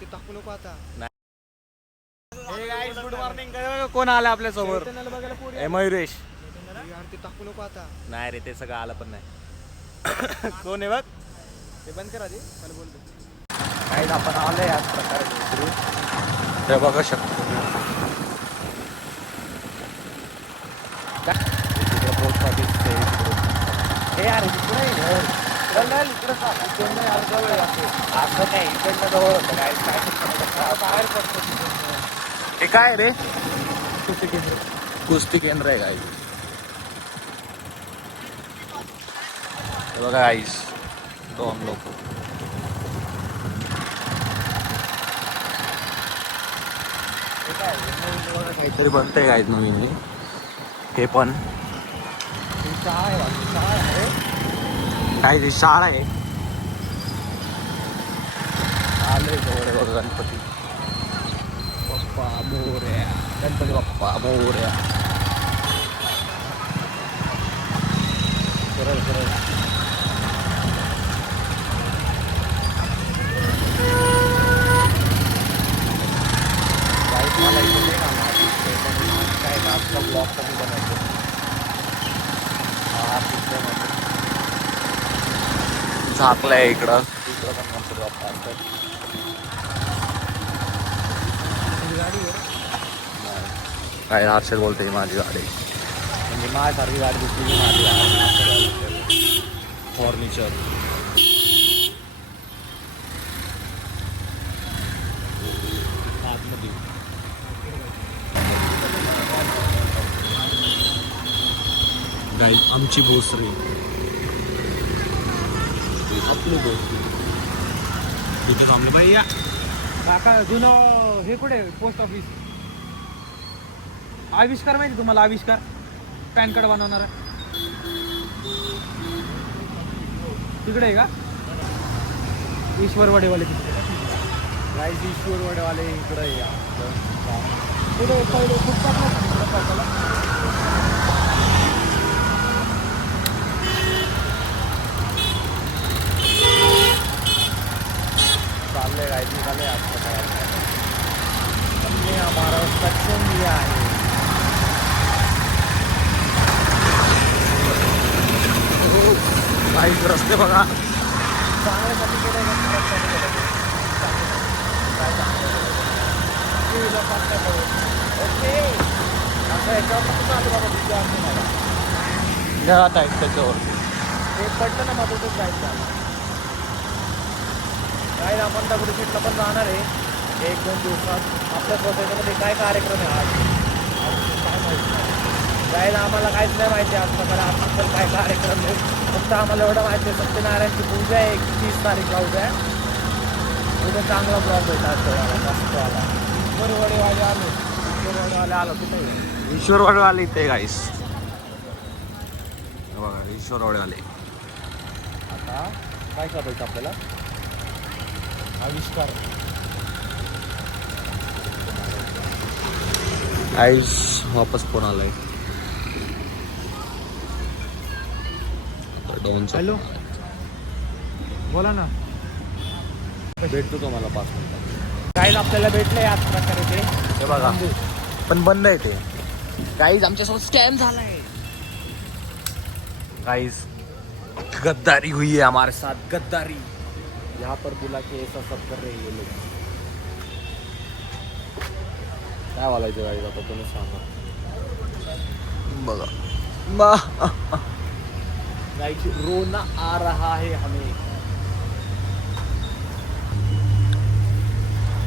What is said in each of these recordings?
ते टाकू नको आता. Good morning. कोण आलं आपल्या सोबत? मयुरेश. ते टाकू नको आता. नाही रे, ते सगळं आलं पण नाही. कोण आहे बघ? ते बंद करा ते मला बोलतो. काही आपण आलोय याच प्रकारे ते बघू शकतो. पोस्ट ऑफिस हे यार इकडे असं नाही, इकडनं जवळ होतं काय बाहेर पडतो. हे काय रे? कुस्ती केंद्र आहे काय? बघा आईस 2 लोक. काहीतरी बनतंय काय नवीन. हे पण काय शाळा आहे. आले जवळ बघा गणपती बाप्पा मोरया. गणपती बाप्पा मोरया. सरळ सरळ मला इथे काय आजचा ब्लॉग कधी बनवतो. झाकलंय इकडं पण गणपती बाप्पा असतात. काय हर्षद बोलते माझी गाडी म्हणजे माझ्यासारखी गाडी दिसली की माझी गाडी. फर्निचर आतमध्ये गाई आमची भोसरी. आपली भोसरी तिथे थांबली बाई. या काका जुनं हे कुठे पोस्ट ऑफिस आविष्कार माहिती तुम्हाला? आविष्कार पॅन कार्ड बनवणार तिकडे आहे का? ईश्वरवाडेवाले तिकडे. गाईज ईश्वरवाडेवाले इकडे या पुढे पहिले फुटपाथ चालले गाईज निघाले. आपलं काय हमने हमारा सेक्शन लिया है. गाईज रस्ते बघा चांगल्यासाठी केलं ओके. असं याच्यावर चालू बाबा तुझ्या मला घरात आहेत त्याच्यावर. ते पडलं ना मधूनच जायचं. काय आपण दगडूशेठला पण जाणार आहे 1-2 दिवसात. आपल्या सोसायटीमध्ये काय कार्यक्रम आहे आज काय माहिती नाही. जायला आम्हाला काहीच नाही माहिती आज प्रकारे आपण काय कार्यक्रम आहे. फक्त आम्हाला एवढं माहिती आहे सत्यनारायणची पूजा आहे 31 तारीखला उद्या. उद्या चांगला ब्लॉग भेटतात मस्त आला. ईश्वरवाडेवाले आलो. ईश्वरवाडेवाले आलो कुठे? ईश्वरवाडेवाले इथे गाईस बघा. ईश्वरवाडेवाले आता काय करायचं आपल्याला? आविष्कार गाईस वापस फोन आलाय. हॅलो बोला ना. भेटतो तुम्हाला 5 मिनिटात. काय आपल्याला भेटलंय याच प्रकारे ते बघा पण बंद आहे ते. गाईज आमच्यासोबत स्कॅम झालाय. गाईज गद्दारी हुई है हमारे साथ. गद्दारी यहाँ पर बुला के ऐसा सब कर रहे हैं ये लोग. काय बोलायचं गाईज आता तुम्ही सांगा. बघा गाईज रोना आ रहा है हमें.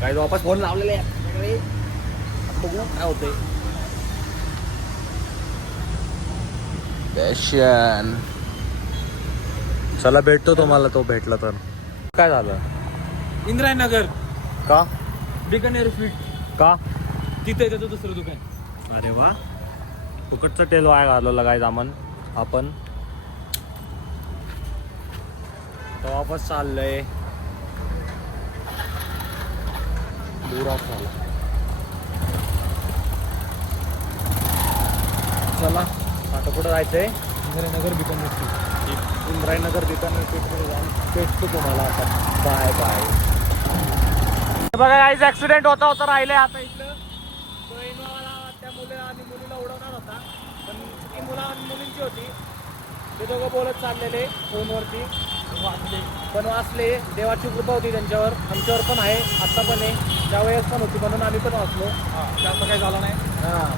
गाईज वापस फोन लावलेले आहे. बघू काय होतंय. पॅशन चला भेटतो तुम्हाला तो भेटला तर. काय झालं? इंद्रायनगर का? बिकानेर स्वीट का? तिथे त्याचं दुसरं दुकान. अरे वा फुकटचं टेल वाया घालवलं काय आपण तो वापस चाललंय. दूर ऑफ झाला. चला आता कुठं जायचंय? इंद्रायनगर बिकानेर स्वीट. इंद्रायनगर बिकानेर स्वीटमध्ये जाऊन भेटतो तुम्हाला आता. Bye bye. बघा काहीच ऍक्सिडेंट होता होता राहिले आता इथलं. तो इनोवाला त्या मुलीला आणि मुलीला उडवणार होता, पण ती मुला आणि मुलींची होती. ते दोघं बोलत चाललेले फोनवरती, पण वाचले. देवाची कृपा होती त्यांच्यावर, आमच्यावर पण आहे, आत्ता पण आहे, त्यावेळेस पण होती म्हणून आम्ही पण वाचलो. जास्त काही झालं नाही. हां,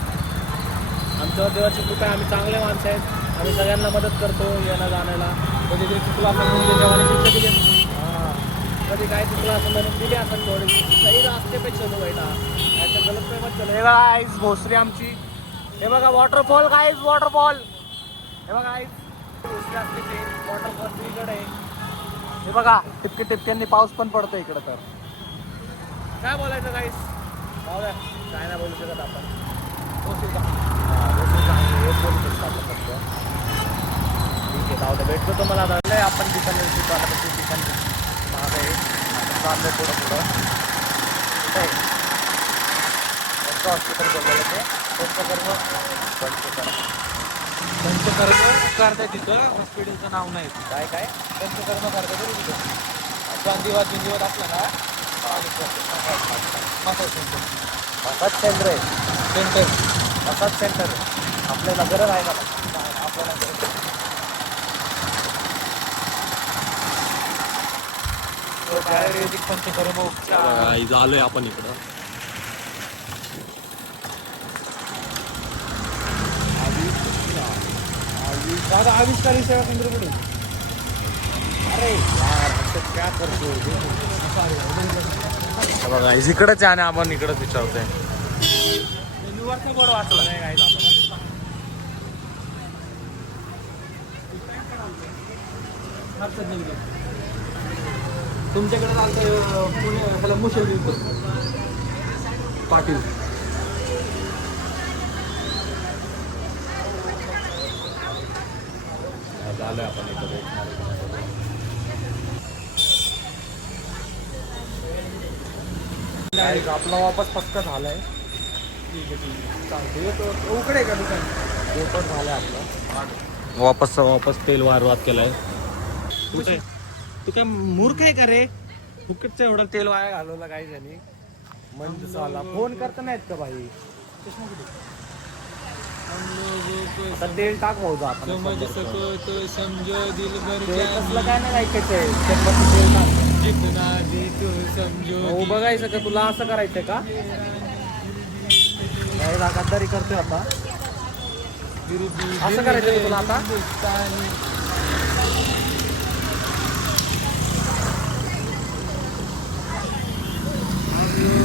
आमच्यावर देवाची कृपा आहे. आम्ही चांगले माणसं आहेत, आम्ही सगळ्यांना मदत करतो येणं जाण्याला. कधीतरी चुकला असं म्हणजे देवाने शिक्षा दिली. हां, कधी काय चुकलं असं म्हणून दिली असेल थोडी. सही रास्ते पे चलो बेटा, ऐसा गलत पे मत चलो. हे बघा आईस भोसरी आमची. हे बघा वॉटरफॉल, गाईज वॉटरफॉल. हे बघा आईस भोसरी असते ते वॉटरफॉल इकडे आहे. हे बघा टिपके टिपक्यांनी पाऊस पण पडतो इकडं. तर काय बोलायचं गाईस, जाऊ द्या, काय नाही बोलू शकत आपण. बोलू शकतो आपण फक्त. ठीक आहे, जाऊ द्या, भेटतो तुम्हाला आता. आपण ठिकाणी महाग आहे, चाललंय पुढं हॉस्पिटल बोललेलं ते पंचकर्म करताय तिथं, हॉस्पिटलचं नाव नाही. काय काय पंचकर्म करतो तरी तिथं. गांधीवाद बिंदीवाद असला ना मसाज सेंटर आहे, सेंटर मसाज सेंटर आपल्याला गरज आहे का? आपल्याला आयुर्वेदिक पंचकर्म उपचार. झालोय आपण इकडं. दादा आविष्कारी सेवा केंद्र कुठे? अरे यार क्या करतो बघा इकडेच आहे आणि आपण इकडेच विचारतोय. न्यूवरचा बोर्ड वाचला नाही काय आपण. तुमच्याकडे चालतं पुणे ह्याला मुशेली पाटील. झालोय आपण इकडे. आपला वापस पक्का झालाय. ठीक आहे चालतं. उकडे का दुकान ते पण झालंय आपलं. वापस तेल वारवात केलाय. कुठे तू काय मूर्ख आहे का रे? फुकटचं एवढं तेल वाया घालवलं काही जणी. म्हणजे चाला फोन करता नाहीत का भाई? आता तेल टाक भाऊ जा आपण. समज सको समजो दिल भर ते कसलं काय नाही ऐकायचं आहे. चटपटी तेल टाक. जितना जी तो समजो. हो बघायचं का तुला असं करायचंय का? काय गद्दारी करतोय आता. असं करायचं का तुला आता?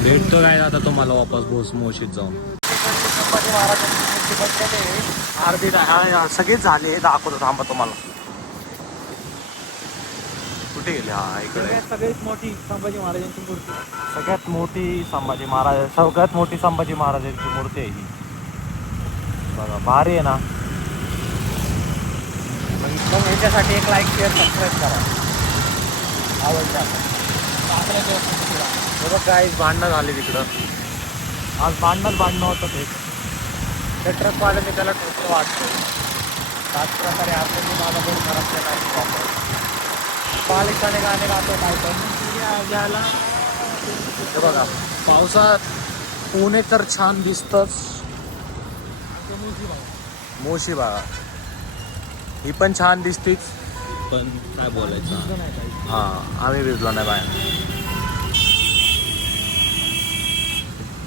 भेटतो काय आता तुम्हाला वापस भोस मोशीत जाऊन. संभाजी महाराजांची मूर्ती बसलेली अर्धी सगळेच झाले. दाखवतो थांबा तुम्हाला. कुठे गेले? हा इकडे सगळ्यात मोठी संभाजी महाराजांची मूर्ती. सगळ्यात मोठी संभाजी महाराजांची मूर्ती आहे ही. बघा भारी आहे ना. मग ह्याच्यासाठी एक लाईक शेअर सबस्क्राईब करा. आवडतं बघा काय भांडणं झाली तिकडं. आज भांडणं होतं ते. त्या ट्रकवाल्याने त्याला ठोकलं वाटतं. त्याच प्रकारे आपण माझा मूड खराब केला आहे वापर. पालिकाने गाणे गातो काय तर. हे बघा पावसात पुणे तर छान दिसतच. मोशी बघा ही पण छान दिसतीच, पण काय बोलायचं. हा आम्ही भिजलो नाही बाहेर.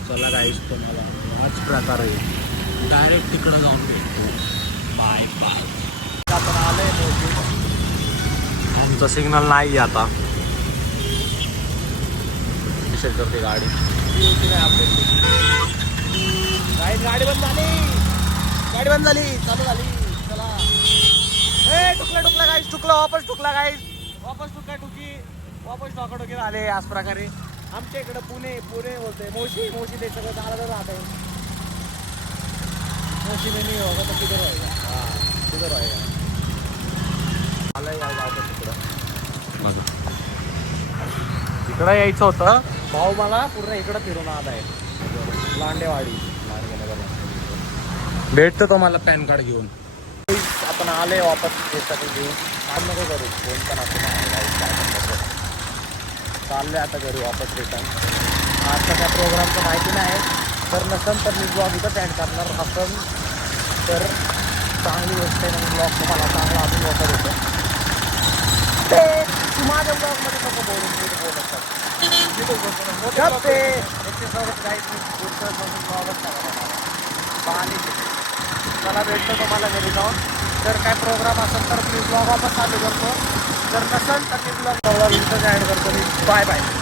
चला काहीच तुम्हाला हाच प्रकार आहे. डायरेक्ट तिकडं जाऊन भेटतो. Bye bye. आपण आलोय मोठी. आमचं सिग्नल नाही आता. विषय करते गाडी. गाडी बंद झाली. गाडी बंद झाली. चालू झाली. चला. ए टुकला गाईस. वापस टुकला गाईस. वापस वापस टोकाटोकी झाले. याच प्रकारे आमच्या इकडं पुणे बोलतोय. मोशी ते सगळं झालं राहत आहे. मोशी में नहीं होगा तो किधर होएगा? हाँ किधर होएगा? आलं जाऊ तिकडं यायचं होतं. भाऊ मला पूर्ण इकडं फिरून आला आहे. लांडेवाडी भेटतो तुम्हाला पॅन कार्ड घेऊन. आपण आले वापस देशातून घेऊन. काम नको करू. फोन पण आपण चालले आता घरी वापस रिटर्न. आता त्या प्रोग्रामचं माहिती नाही तर नसेल तर मी ब्लॉग इथं ॲड करणार असेल तर चांगली गोष्ट आहे. मग ब्लॉग तुम्हाला चांगला अजून मोठा देतो. ते तू माझ्या ब्लॉगमध्ये नको बोलून मी बोलत मला भेटतो तुम्हाला घरी जाऊन. जर काय प्रोग्राम असेल तर मी ब्लॉग वापस चालू करतो. जर नसेल तर मी ब्लॉग इथं ॲड करतो. मी बाय बाय.